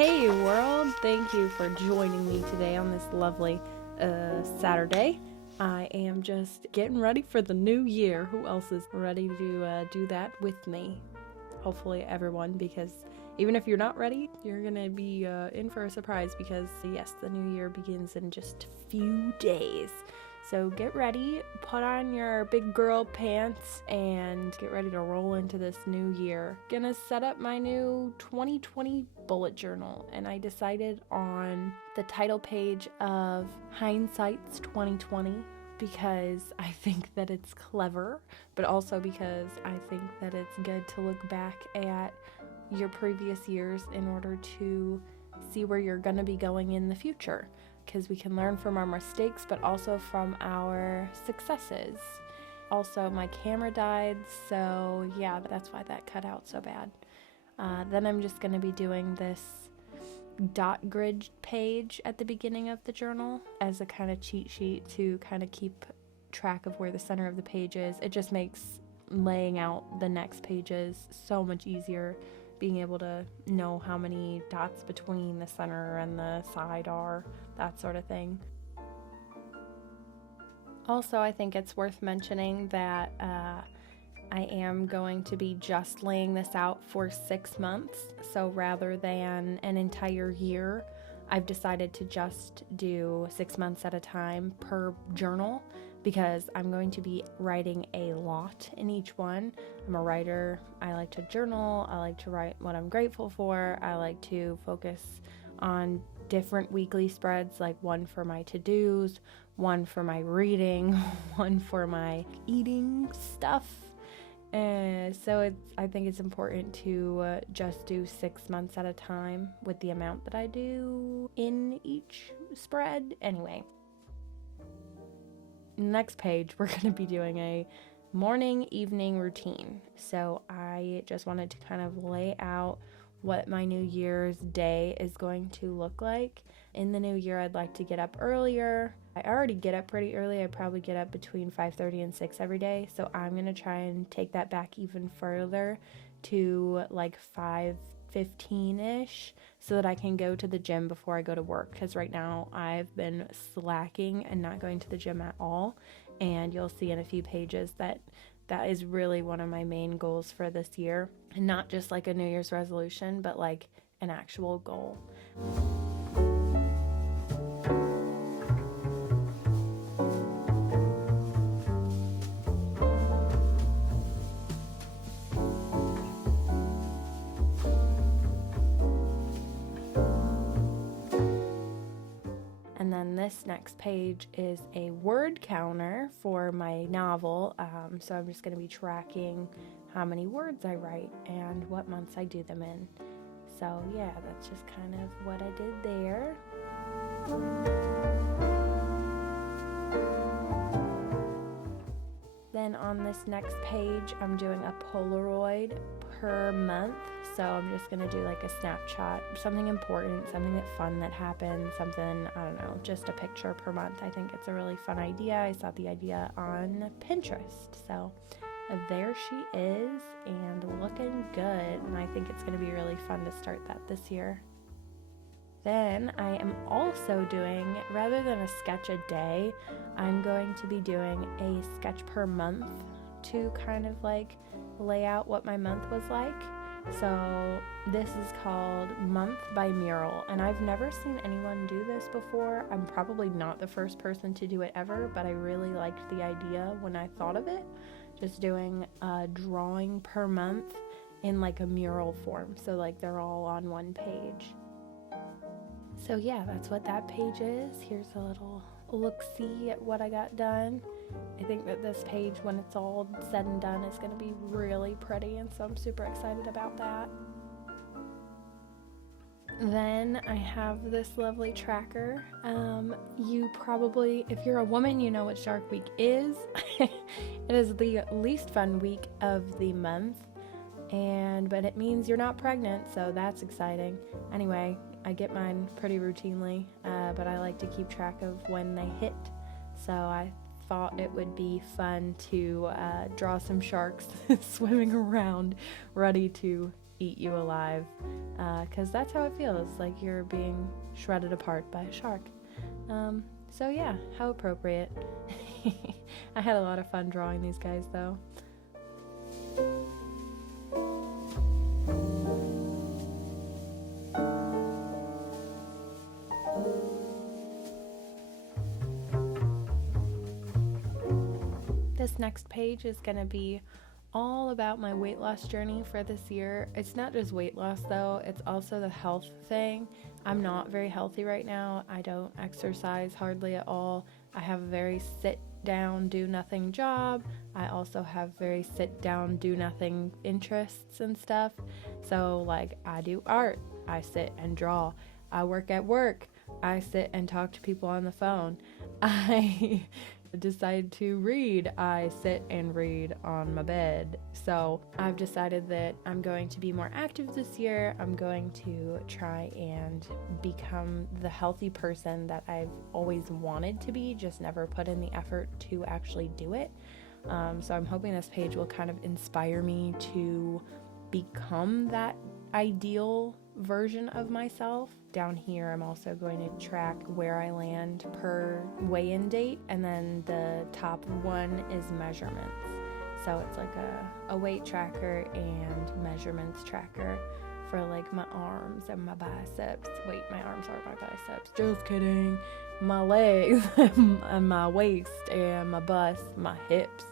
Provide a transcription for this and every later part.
Hey world, thank you for joining me today on this lovely Saturday. I am just getting ready for the new year. Who else is ready to do that with me? Hopefully everyone, because even if you're not ready, you're gonna be in for a surprise because yes, the new year begins in just a few days. So get ready, put on your big girl pants, and get ready to roll into this new year. Gonna set up my new 2020 bullet journal, and I decided on the title page of Hindsight's 2020 because I think that it's clever, but also because I think that it's good to look back at your previous years in order to see where you're gonna be going in the future. Because we can learn from our mistakes, but also from our successes. Also, my camera died, so yeah, that's why that cut out so bad. Then I'm just going to be doing this dot grid page at the beginning of the journal as a kind of cheat sheet to kind of keep track of where the center of the page is. It just makes laying out the next pages so much easier, being able to know how many dots between the center and the side are, that sort of thing. Also, I think it's worth mentioning that I am going to be just laying this out for 6 months. So rather than an entire year, I've decided to just do 6 months at a time per journal, because I'm going to be writing a lot in each one. I'm a writer. I like to journal. I like to write what I'm grateful for. I like to focus on different weekly spreads, like one for my to-dos, one for my reading, one for my eating stuff. So I think it's important to just do 6 months at a time with the amount that I do in each spread. Anyway. Next page, we're going to be doing a morning evening routine. So I just wanted to kind of lay out what my New Year's day is going to look like. In the new year, I'd like to get up earlier. I already get up pretty early. I probably get up between 5:30 and 6 every day. So I'm going to try and take that back even further to like 5:15-ish so that I can go to the gym before I go to work, because right now I've been slacking and not going to the gym at all, and you'll see in a few pages that is really one of my main goals for this year, and not just like a New Year's resolution, but like an actual goal. And then this next page is a word counter for my novel. So I'm just going to be tracking how many words I write and what months I do them in. So yeah, that's just kind of what I did there. Then on this next page, I'm doing a Polaroid per month. So I'm just going to do like a snapshot, something important, something that's fun that happened, something, I don't know, just a picture per month. I think it's a really fun idea. I saw the idea on Pinterest. So there she is, and looking good. And I think it's going to be really fun to start that this year. Then I am also doing, rather than a sketch a day, I'm going to be doing a sketch per month to kind of like lay out what my month was like. So this is called Month by Mural, and I've never seen anyone do this before. I'm probably not the first person to do it ever, but I really liked the idea when I thought of it, just doing a drawing per month in like a mural form, so like they're all on one page. So yeah, that's what that page is. Here's a little look-see at what I got done. I think that this page, when it's all said and done, is going to be really pretty, and so I'm super excited about that. Then I have this lovely tracker. You probably, if you're a woman, you know what Shark Week is. It is the least fun week of the month, but it means you're not pregnant, so that's exciting. Anyway, I get mine pretty routinely, but I like to keep track of when they hit, so I thought it would be fun to draw some sharks swimming around, ready to eat you alive, because that's how it feels, like you're being shredded apart by a shark. So yeah, how appropriate. I had a lot of fun drawing these guys though. This next page is going to be all about my weight loss journey for this year. It's not just weight loss though, it's also the health thing. I'm not very healthy right now. I don't exercise hardly at all. I have a very sit down, do nothing job. I also have very sit down, do nothing interests and stuff. So like I do art, I sit and draw. I work at work, I sit and talk to people on the phone. I decide to read, I sit and read on my bed. So I've decided that I'm going to be more active this year. I'm going to try and become the healthy person that I've always wanted to be, just never put in the effort to actually do it. So I'm hoping this page will kind of inspire me to become that ideal version of myself. Down here, I'm also going to track where I land per weigh-in date, and then the top one is measurements. So it's like a weight tracker and measurements tracker for like my arms and my biceps. Wait, my arms are my biceps. Just kidding. My legs and my waist and my bust, my hips.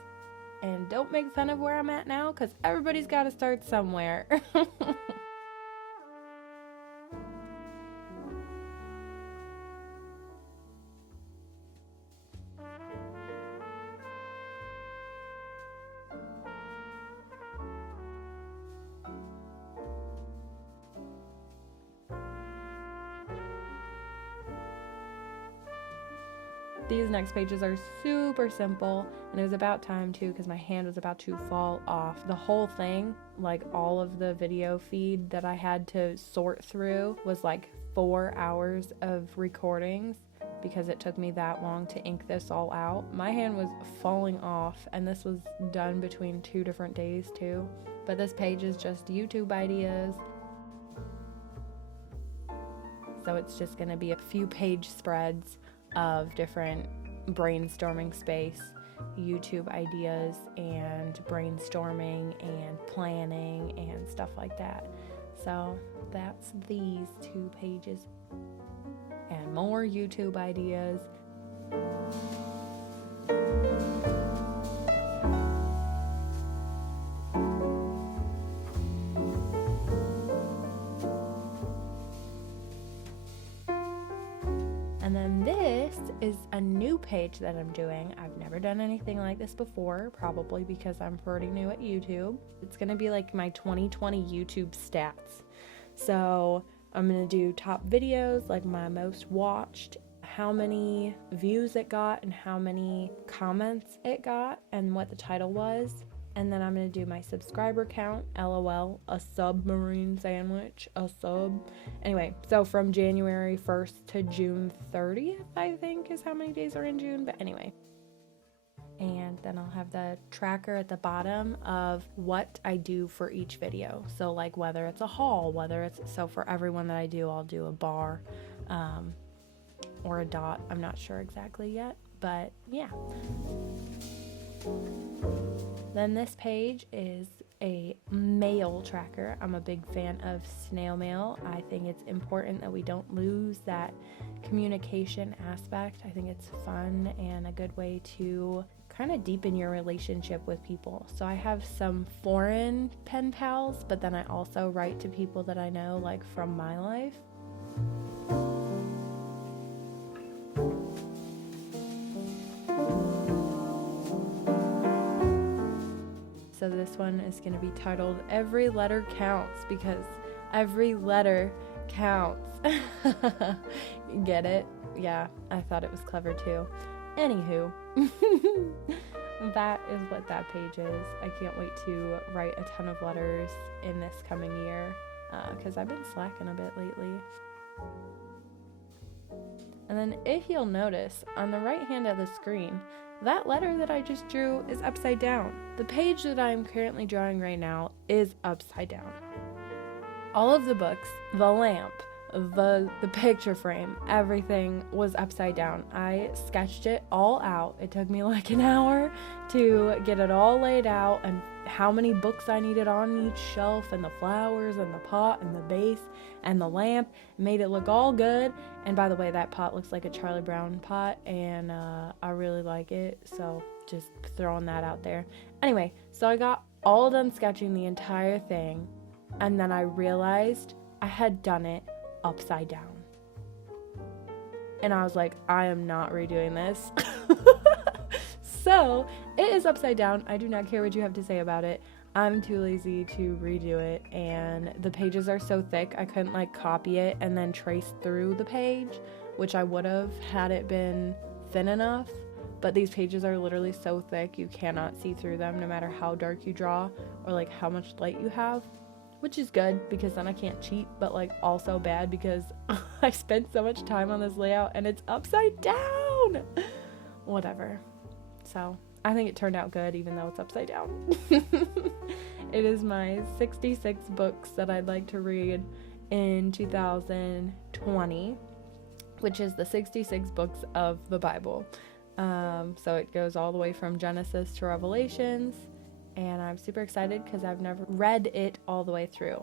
And don't make fun of where I'm at now, because everybody's got to start somewhere. These next pages are super simple, and it was about time too, because my hand was about to fall off. The whole thing, like all of the video feed that I had to sort through, was like 4 hours of recordings because it took me that long to ink this all out. My hand was falling off, and this was done between 2 different days too. But this page is just YouTube ideas. So it's just going to be a few page spreads of different brainstorming space, YouTube ideas, and brainstorming and planning and stuff like that. So that's these 2 pages and more YouTube ideas. And then this is a new page that I'm doing. I've never done anything like this before, probably because I'm pretty new at YouTube. It's going to be like my 2020 YouTube stats. So I'm going to do top videos, like my most watched, how many views it got, and how many comments it got, and what the title was. And then I'm going to do my subscriber count, LOL, a submarine sandwich, a sub. Anyway, so from January 1st to June 30th, I think, is how many days are in June. But anyway. And then I'll have the tracker at the bottom of what I do for each video. So like whether it's a haul, so for everyone that I do, I'll do a bar or a dot. I'm not sure exactly yet, but yeah. Then this page is a mail tracker. I'm a big fan of snail mail. I think it's important that we don't lose that communication aspect. I think it's fun and a good way to kind of deepen your relationship with people. So I have some foreign pen pals, but then I also write to people that I know, like from my life. So this one is going to be titled Every Letter Counts, because every letter counts. Get it? Yeah, I thought it was clever too. Anywho, that is what that page is. I can't wait to write a ton of letters in this coming year, because I've been slacking a bit lately. And then if you'll notice, on the right hand of the screen, that letter that I just drew is upside down. The page that I'm currently drawing right now is upside down. all of the books, the lamp, the picture frame, everything was upside down. I sketched it all out. It took me like an hour to get it all laid out, and how many books I needed on each shelf, and the flowers and the pot and the base and the lamp. Made it look all good. And by the way, that pot looks like a Charlie Brown pot, and I really like it, so just throwing that out there. Anyway, so I got all done sketching the entire thing, and then I realized I had done it upside down. And I was like, I am not redoing this. So it is upside down. I do not care what you have to say about it. I'm too lazy to redo it, and the pages are so thick I couldn't like copy it and then trace through the page, which I would have had it been thin enough. But these pages are literally so thick you cannot see through them no matter how dark you draw or like how much light you have, which is good because then I can't cheat, but like also bad because I spent so much time on this layout and it's upside down. Whatever. So I think it turned out good even though it's upside down. It is my 66 books that I'd like to read in 2020, which is the 66 books of the Bible. So it goes all the way from Genesis to Revelations, and I'm super excited because I've never read it all the way through.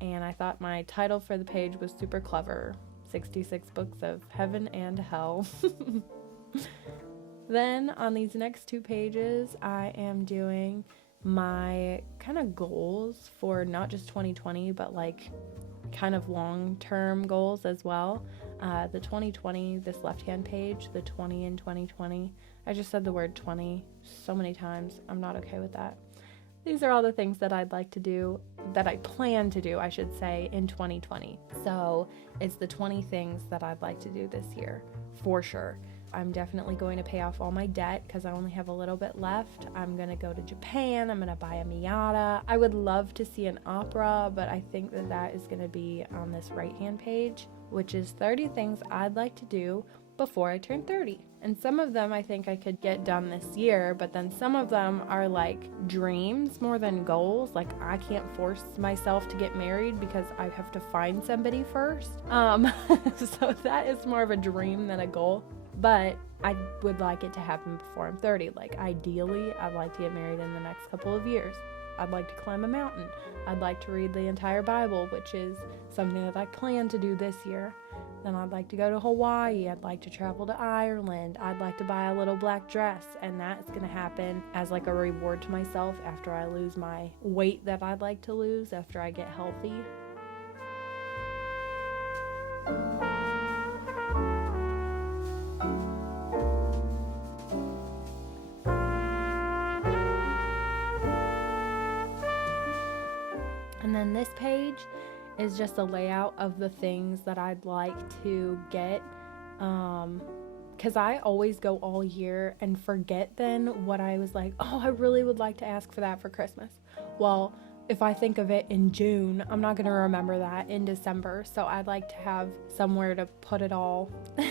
And I thought my title for the page was super clever. 66 books of heaven and hell. Then on these next 2 pages, I am doing my kind of goals for not just 2020, but like kind of long-term goals as well. The 2020, this left-hand page, the 20 in 2020. I just said the word 20 so many times. I'm not okay with that. These are all the things that I'd like to do, that I plan to do, I should say, in 2020. So it's the 20 things that I'd like to do this year, for sure. I'm definitely going to pay off all my debt because I only have a little bit left. I'm going to go to Japan. I'm going to buy a Miata. I would love to see an opera, but I think that that is going to be on this right-hand page, which is 30 things I'd like to do before I turn 30. And some of them I think I could get done this year, but then some of them are like dreams more than goals. Like I can't force myself to get married because I have to find somebody first. So that is more of a dream than a goal. But I would like it to happen before I'm 30. Like ideally, I'd like to get married in the next couple of years. I'd like to climb a mountain. I'd like to read the entire Bible, which is something that I plan to do this year. Then I'd like to go to Hawaii. I'd like to travel to Ireland. I'd like to buy a little black dress. And that's going to happen as like a reward to myself after I lose my weight that I'd like to lose, after I get healthy. And then this page is just a layout of the things that I'd like to get, because I always go all year and forget then what I was like, oh, I really would like to ask for that for Christmas. Well, if I think of it in June, I'm not going to remember that in December, so I'd like to have somewhere to put it all.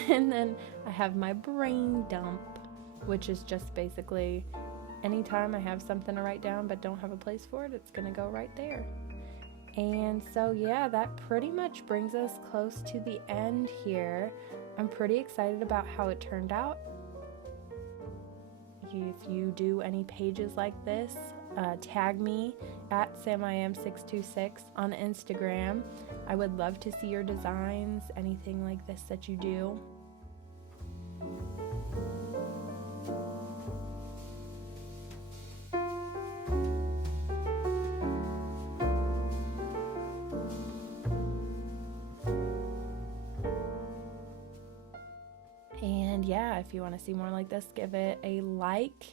And then I have my brain dump, which is just basically anytime I have something to write down but don't have a place for it, it's going to go right there. And so yeah, that pretty much brings us close to the end here. I'm pretty excited about how it turned out. If you do any pages like this, tag me at SamIam626 on Instagram. I would love to see your designs, anything like this that you do. And yeah, if you want to see more like this, give it a like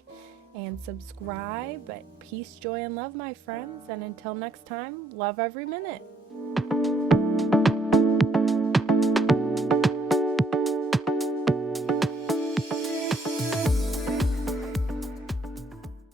and subscribe. But peace, joy, and love, my friends. And until next time, love every minute.